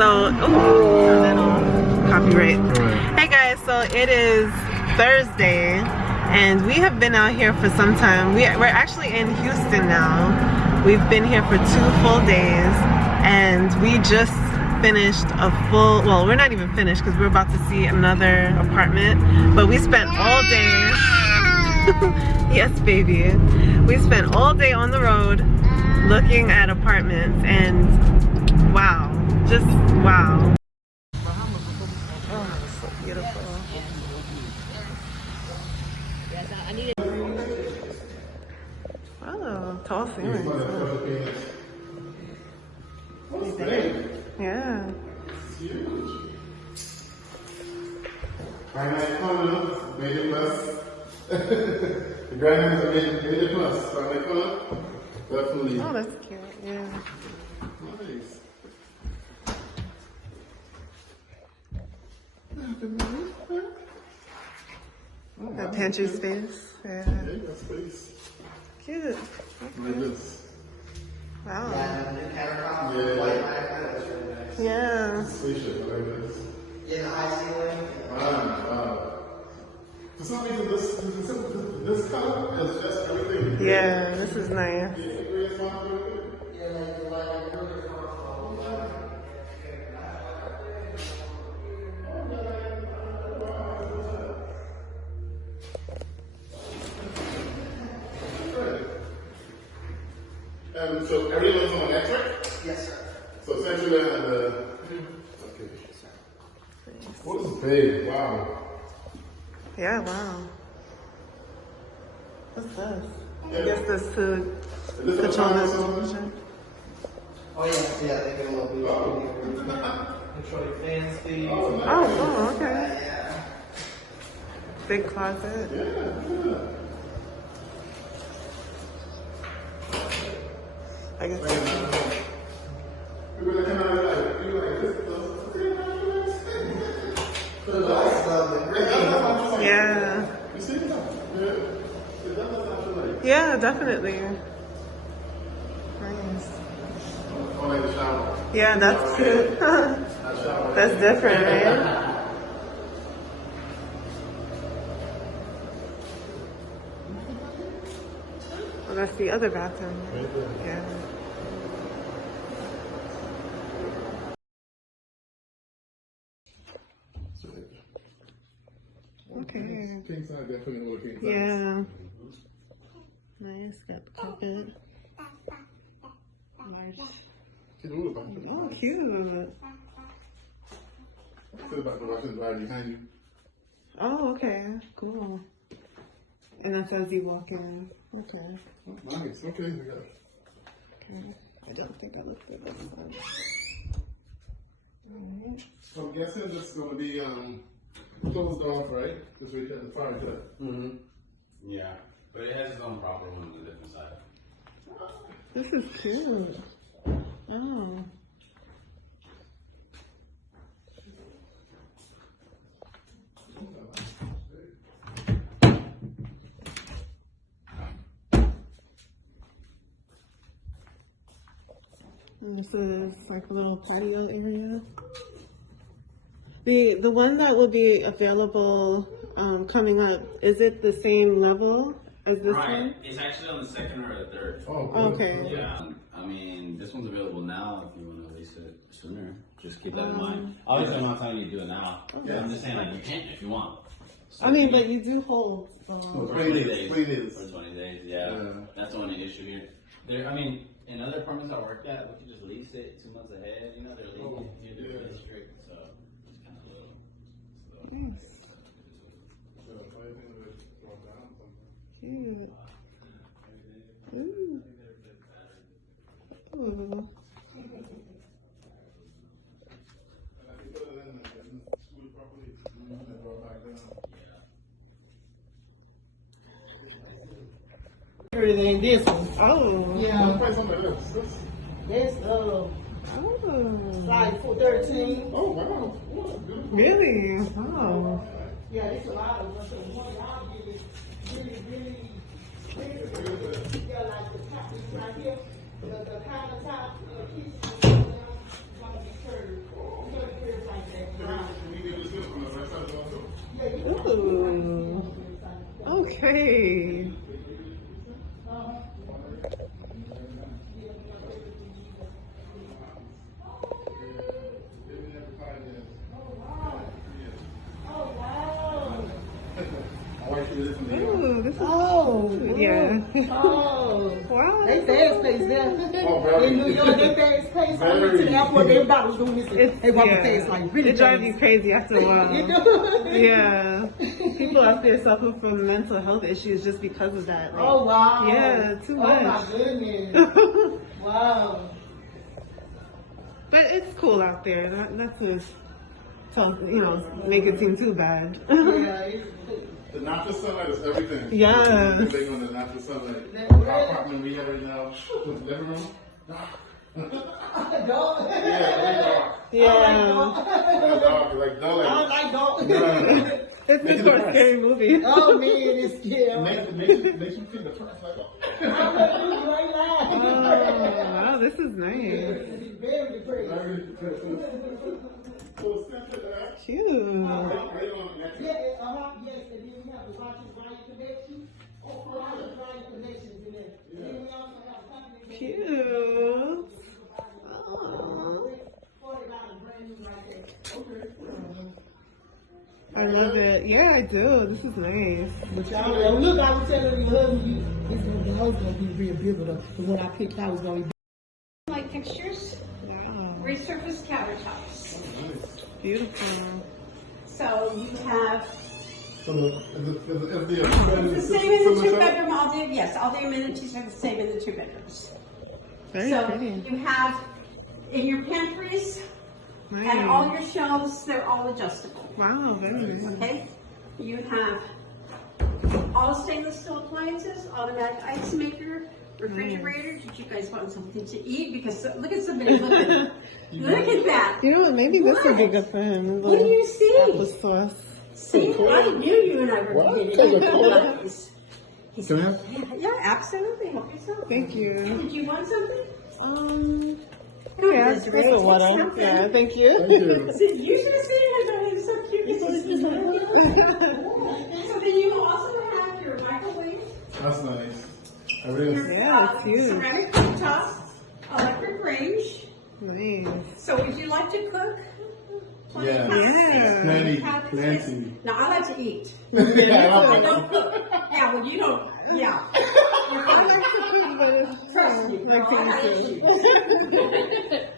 So, ooh, little copyright. Hey guys, so it is Thursday, and we have been out here for some time. We're actually in Houston now. We've been here for 2 full days, and we just finished a full, well, we're not even finished because we're about to see another apartment, but we spent all day, yes baby, we spent all day on the road looking at apartments, and wow, just wow. Oh, it's so beautiful. Oh, tall ceilings. Yeah. Finite corner, made it plus. The grinders are made it plus. Finite corner, definitely. Oh, that's cute. Yeah. Nice. That pantry space. Yeah. Yeah, you got space. Cute. Like this. Wow. Yeah. Yeah. Spacious, like this. Yeah, the high ceiling. Wow. For some reason, this color is just everything. Yeah, this is nice. Yeah, gray is fine, everything. So everything's on electric? Yes, sir. So essentially okay. What is big? Wow. Yeah, wow. What's this? I guess this to control the television. Oh yeah, they get a little bit. Control your fan speed. Oh, okay. Yeah. Big closet. Yeah. I guess. People that come out like, you like this. Yeah. You see that? Yeah. That doesn't actually like. Yeah, definitely. Nice. Oh, like the shower. Yeah, that's cute. That's different, right? Oh, that's the other bathroom. Yeah. Okay. King size, definitely over king size. Yeah. Nice. Got the carpet. Nice. Oh, cute. Sit about the Russians right behind you. Oh, okay. Cool. And that's as you walk in. Okay. Oh, nice. Okay, we got it. Okay. I don't think that looks good. Alright. So I'm guessing this is going to be closed off, right? This right there, the fire cut. Mm-hmm. Yeah, but it has its own proper one on the different side. This is cute. Oh. And this is like a little patio area. The one that will be available coming up, is it the same level as this one? It's actually on the second or the third. Oh, cool. Okay. Yeah, I mean, this one's available now if you want to release it sooner. Just keep that in mind. Obviously, I'm not telling you to do it now. Okay. I'm just saying, like, you can if you want. So I mean, but you do hold. for 20 days. 20 days. For 20 days, yeah. That's the only issue here. There, I mean, in other apartments I worked at, we could just lease it 2 months ahead. You know, they're legal here to the district, so it's kind of a little. Nice. Cute. Ooh. Ooh. Everything this one. Oh. Yeah. This. That's Oh. size 13. Oh, wow. Really? Oh. Yeah, it's a lot of us. One y'all give it really, really big. Yeah, like the top right here. The countertop, the kitchen. Ooh. Okay. Ooh, this is yeah. Oh, Wow. they fast paced there. In New York, they fast paced. I went to the airport, everybody was doing this. They walking fast, like really It drives you fast. crazy after a while. You know? Yeah. People out there suffer from mental health issues just because of that. Like, Oh, wow. yeah, too much. Oh, my goodness. Wow. But it's cool out there. Not to tell, make it seem too bad. Yeah, it's The natural sunlight is everything. Yes. We're big on the natural sunlight. Our apartment we have right now, with the living room. dog. Yeah. Dog, like dog. I don't like dogs. Yeah. It's Make it a depressed. scary movie. Oh, man, it's scary. Makes you feel depressed. Like, You ain't lying. Oh, wow, this is nice. It's very depressing. Cute. Yes, and then we have the Rocky Valley Connection. Rocky Valley Connections in there. And then we also have a company. Cute. Oh. $40 brand new right there. I love it. Yeah, I do. This is nice. But y'all look, I was telling your husband, the house gonna be real big, but the one I picked out was gonna be Light fixtures, Wow. resurfaced countertops. Beautiful. So you have So the same in the two bedroom. All the amenities are the same in the two bedrooms. Very So pretty. you have in your pantries and all your shelves, they're all adjustable. Wow, very nice. Okay? You have all stainless steel appliances, automatic ice maker, refrigerator. Did you guys want something to eat? Because look at somebody looking. Look at that. You know what? Maybe this would be good for him. What do you see? Apple sauce. See, I knew you and I were What? getting these. He Can I said, have? yeah, absolutely. Help yourself. Thank you. Did you want something? Yeah, Desiree, just a take water. something. Yeah, thank you. Thank you. See, you should have seen him. He's so cute. So then you also have your microwave, That's nice. Everything your is Yeah, it's huge. ceramic cooktop, electric range. Nice. So would you like to cook? Yeah. Yeah. Plenty. No, I like to eat. Yeah, I don't cook. Yeah, well, you don't. Yeah. You're fine. Trust me, girl, I got issues.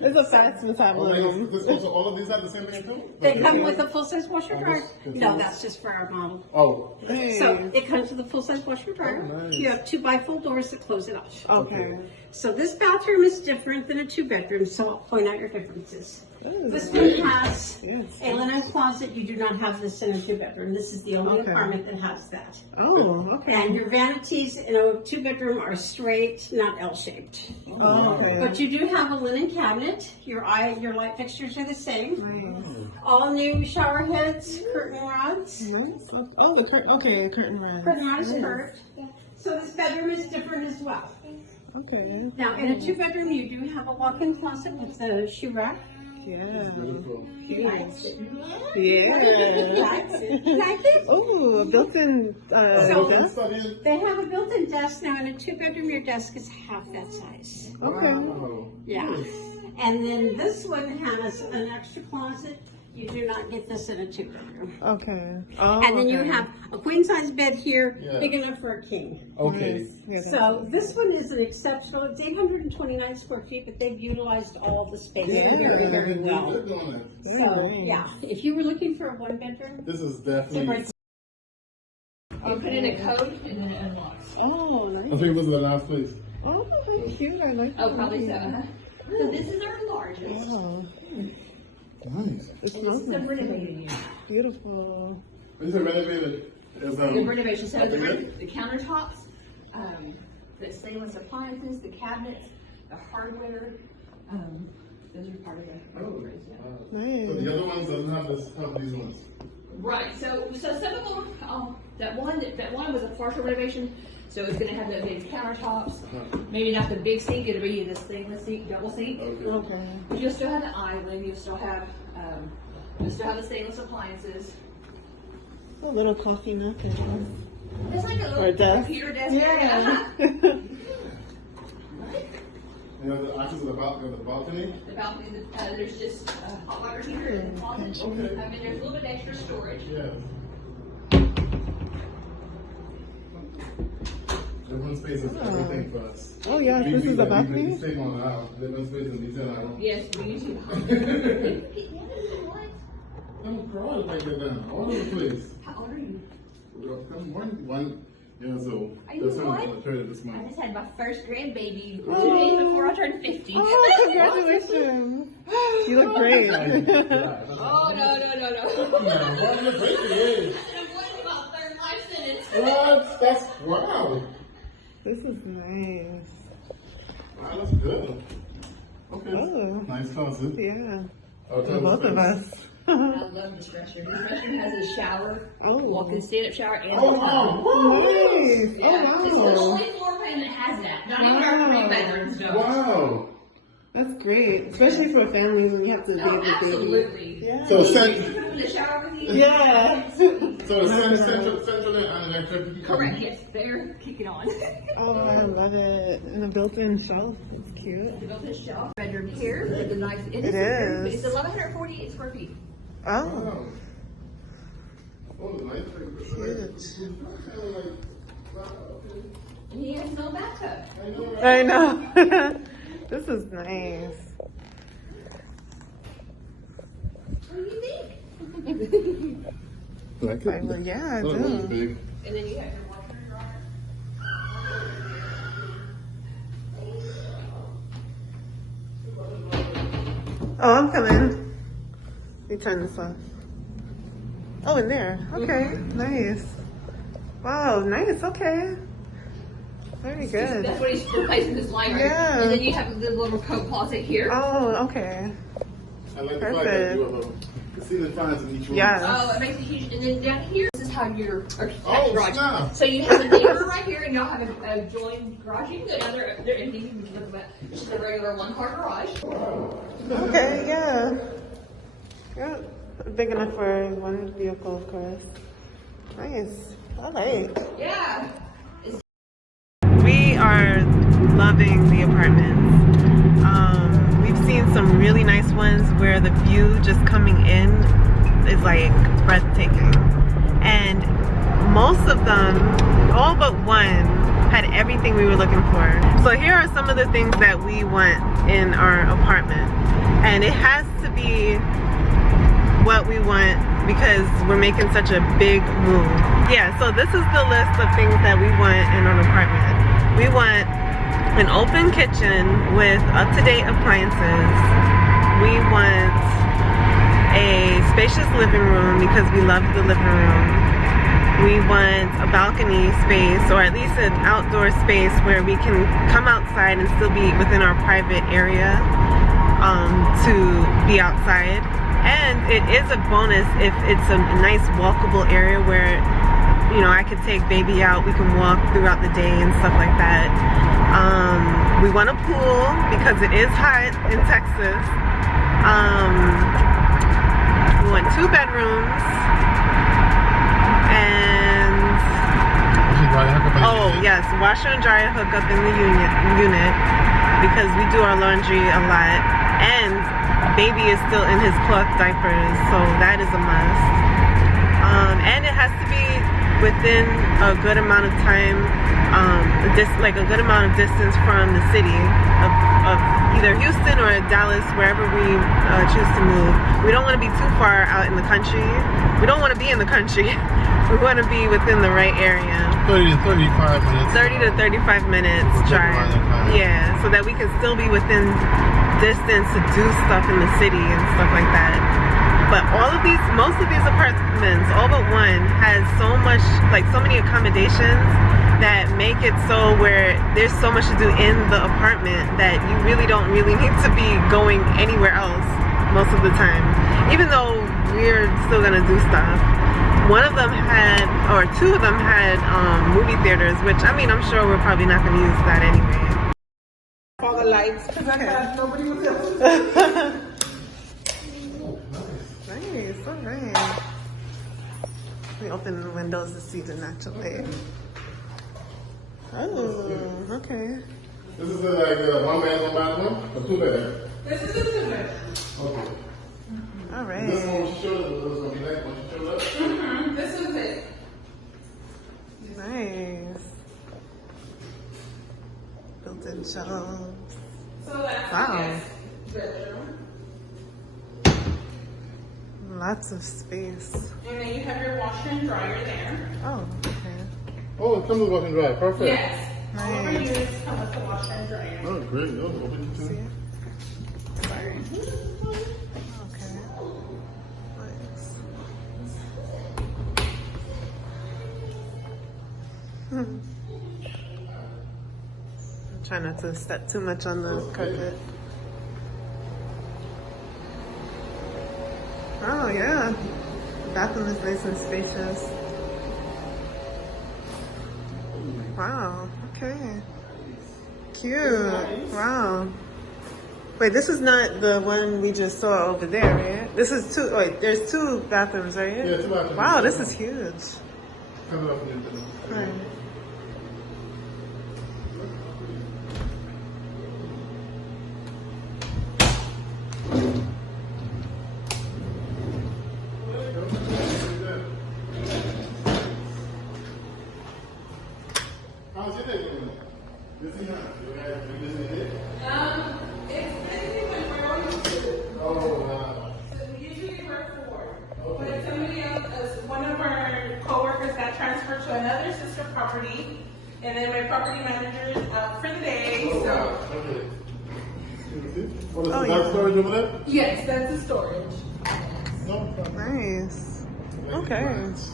It's a fast metabolism. Also, all of these have the same thing too? They come with a full-size washer Oh, dryer. this- No, that's just for our model. Oh. So it comes with a full-size washer dryer. Oh, nice. You have 2 bifold doors that close it off. Okay. So this bathroom is different than a 2-bedroom, so I'll point out your differences. Ooh, This one has Yes. a linen closet. You do not have this in a 2-bedroom. This is the only Okay. apartment that has that. Oh, okay. And your vanities in a 2-bedroom are straight, not L-shaped. Oh, okay. But you do have a linen cabinet. Your light fixtures are the same. Nice. All new shower heads, curtain rods. Nice. Oh, the curtain. Okay, curtain rod. Curtain rods Nice. hurt. So this bedroom is different as well. Okay. Now, in a 2-bedroom, you do have a walk-in closet with a shoe rack. Yeah. Beautiful. Yeah. Like it? Oh, a built-in. So they have a built-in desk now. In a 2-bedroom, your desk is half that size. Okay. Wow. Yeah. And then this one has an extra closet. You do not get this in a 2-bedroom. Okay. Oh, And then you okay. have a queen-size bed here, Yeah. big enough for a king. Okay. Yeah, So this one is an exceptional. It's 829 square feet, but they've utilized all the space very, very well. They're doing it. So yeah, if you were looking for a 1-bedroom, This is it's definitely. right. You put in a code and then it unlocks. Oh, I nice. think it was the last place. Oh, how cute. I like Oh, that. probably so. So this is our largest. Wow. Nice. It And smells this is a nice. renovated unit. This Beautiful. is a renovated. Is, The renovation, so okay. the countertops, the stainless appliances, the cabinets, the hardware, Those are part of the Oh, yeah. wow. Nice. So the other ones doesn't have this, have these ones. Right. So some of them, that one was a partial renovation, so it's going to have the big countertops. Maybe not the big sink. It'll be the stainless sink, double sink. Okay. But you'll still have the island. You'll still have the stainless appliances. A little coffee nook, I guess. It's like a Or little desk. computer desk. Yeah. You know, the access to the balcony? The balcony, there's just a hot water heater in the closet. Okay. I mean, there's a little bit extra storage. Yes. Living space is everything for us. Oh yeah, this is a balcony? We stay on out. Living space in detail out. Yes, we need to. I'm crawling like that down. All over the place. How old are you? Come one years old. Are you That's what? on the 3rd of this I month. just had my first grandbaby 2 days before I turned 50. Oh, congratulations. You look great. Oh, no. Yeah, what a great age. I'm glad about third life sentence. What? That's wow. This is nice. Wow, that's good. Okay. Oh. Nice closet. Yeah. Oh, For both of us. I love this restroom. This restroom has a shower, Oh. walk-in stand-up shower, and Oh, a tub. wow. Wow. Nice. Yeah, it's the Oh, wow. only floor plan that has that. Not even our Wow. 3-bedrooms don't. Wow. That's great. Especially for families when you have to Oh, baby baby. absolutely. Yeah. So, You cent- can put them in the shower with you. Yeah. so central and electric. Correct, yes. They're kicking on. Oh, I love it. And a built-in shelf. It's cute. The built-in shelf. Bedroom here with the nice. It is. It's 1,148 square feet. Oh, Wow. Oh, the nice cute. And he has no bathtub. I know. This is nice. What do you think? Like I will- yeah, I Oh, do. that's big. And then you have your washer and dryer. Oh, I'm coming. Let me turn this off. Oh, in there. Okay, nice. Wow, nice. Okay. Very good. That's what he's replacing his library. Yeah. And then you have the little coat closet here. Oh, okay. I like the fact that you have the ceiling fans in each room. Yes. Oh, it makes a huge. And then down here, this is how your Oh, garage. snap. So you have a neighbor right here, and y'all have a joined garage. You can go down there, and you can look at it's just a regular one-car garage. Okay, yeah. Yeah. Big enough for one vehicle, of course. Nice. I like. Yeah. We are loving the apartments. We've seen some really nice ones where the view just coming in is like breathtaking. And most of them, all but one, had everything we were looking for. So here are some of the things that we want in our apartment. And it has to be what we want because we're making such a big move. Yeah, so this is the list of things that we want in an apartment. We want an open kitchen with up-to-date appliances. We want a spacious living room because we love the living room. We want a balcony space, or at least an outdoor space where we can come outside and still be within our private area to be outside. And it is a bonus if it's a nice walkable area where, you know, I could take baby out, we can walk throughout the day and stuff like that. We want a pool because it is hot in Texas. We want 2 bedrooms. And oh yes, washer and dryer hookup in the unit because we do our laundry a lot, and baby is still in his cloth diapers, so that is a must. And it has to be within a good amount of time, like a good amount of distance from the city of either Houston or Dallas, wherever we choose to move. We don't want to be too far out in the country. We don't want to be in the country. We want to be within the right area. 30 to 35 minutes. 30 to 35 minutes drive. Yeah, so that we can still be within distance to do stuff in the city and stuff like that. But most of these apartments, all but one, has so much, like so many accommodations that make it so where there's so much to do in the apartment that you really don't need to be going anywhere else most of the time, even though we're still gonna do stuff. One of them had, or two of them had movie theaters, which I mean, I'm sure we're probably not gonna use that anyway. All the lights, because I thought nobody was else. Nice, so nice. We open the windows to see the natural light. Oh, okay. This is like one bedroom bathroom or two bedroom? This is a 2-bedroom. Okay. All right. This one she showed us was gonna be like when she showed up. This is it. Nice. Built-in shelves. So that's Wow. the guest bedroom. Lots of space. And then you have your washer and dryer there. Oh, okay. Oh, it comes with wash and dry. Perfect. Yes. All of our Nice. units come with the washer and dryer. Oh, great. Oh, open it See too. it? Sorry. Okay. Nice. Try not to step too much on the carpet. Oh yeah, bathroom is nice and spacious. Wow. Okay. Cute. Wow. Wait, this is not the one we just saw over there, right? This is two. Wait, there's two bathrooms, right? Yeah, 2 bathrooms. Wow, this is huge. Comes up in the Right. How's your day going? Busy now? You busy today? It's basically when we're on YouTube. Oh, wow. So we usually work 4. But somebody else, one of our coworkers got transferred to another sister property. And then my property manager is out for the day. Oh, So wow. Okay. What is Oh, that yeah. storage over there? yes, that's the storage. No. Nice. Okay. Blinds.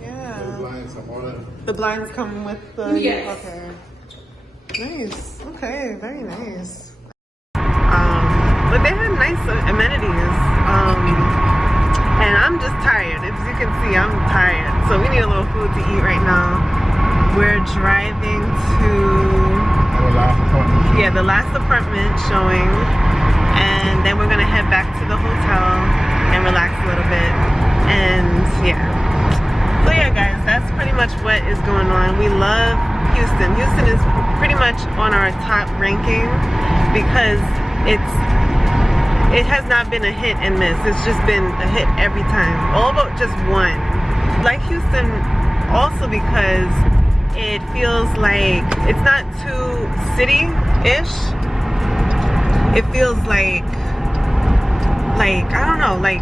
Yeah. Blinds, some order. The blinds come with the. Yes. Okay. Nice. Okay. Very nice. But they had nice amenities. And I'm just tired. As you can see, I'm tired. So we need a little food to eat right now. We're driving to, Our last appointment. yeah, the last apartment showing. And then we're gonna head back to the hotel and relax a little bit. And yeah. So yeah, guys, that's pretty much what is going on. We love Houston. Houston is pretty much on our top ranking because it has not been a hit and miss. It's just been a hit every time. All but just one. Like Houston also because it feels like it's not too city-ish. It feels like I don't know, like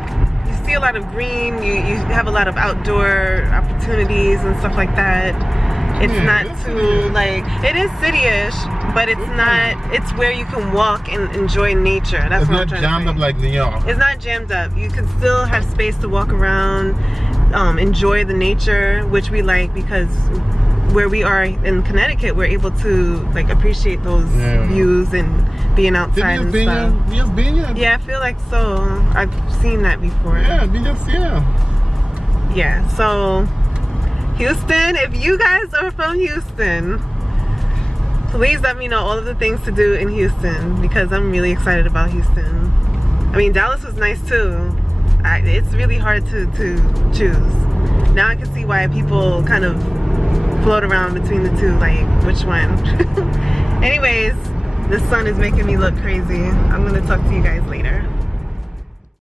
you see a lot of green, you have a lot of outdoor opportunities and stuff like that. It's Yeah, not it's too city-ish. like, it is city-ish, but it's not, it's where you can walk and enjoy nature. That's It's what I'm not trying jammed to up say. like New York. It's not jammed up. You can still have space to walk around, enjoy the nature, which we like because where we are in Connecticut, we're able to like appreciate those Yeah. views and being outside Did and you stuff. been here? Just been here? Yeah, I feel like so. I've seen that before. Yeah, we just here. Yeah, so Houston, if you guys are from Houston, please let me know all of the things to do in Houston because I'm really excited about Houston. I mean, Dallas was nice too. It's really hard to choose. Now I can see why people kind of float around between the two, like which one. Anyways, the sun is making me look crazy. I'm gonna talk to you guys later.